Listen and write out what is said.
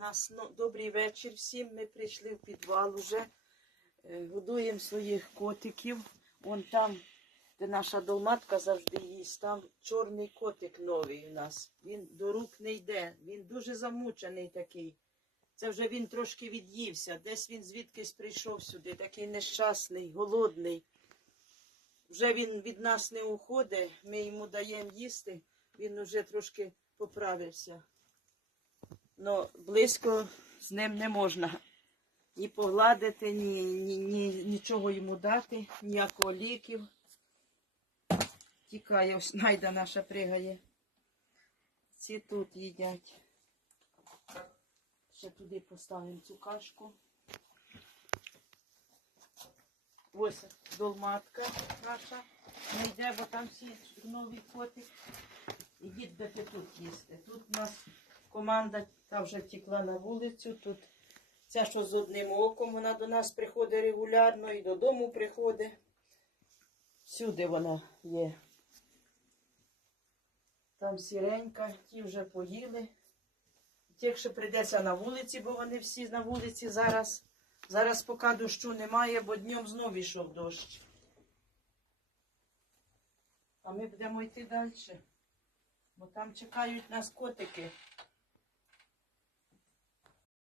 нас ну, добрий вечір всім. Ми прийшли в підвал уже. Е, Годуємо своїх котиків. Вон там, де наша долматка завжди їсть, там чорний котик новий у нас. Він до рук не йде. Він дуже замучений такий. Це вже він трошки від'ївся. Десь він звідкись прийшов сюди, такий нещасний, голодний. Вже він від нас не уходить, ми йому даємо їсти, він вже трошки поправився. Но близько з ним не можна ні погладити, ні, ні, ні, нічого йому дати, ніякого ліків. Тікає, ось найда наша пригає. Ці тут їдять. Ще туди поставимо цю кашку. Ось долматка наша. Не йде, бо там всі новий котик. Ідіть будете тут їсти. Тут у нас команда та вже втекла на вулицю. Тут ця, що з одним оком, вона до нас приходить регулярно і додому приходить. Всюди вона є. Там сіренька, ті вже поїли. Тих, що прийдеться на вулиці, бо вони всі на вулиці зараз. Зараз поки дощу немає, бо днем знов ішов дощ. А ми будемо йти далі. Бо там чекають нас котики.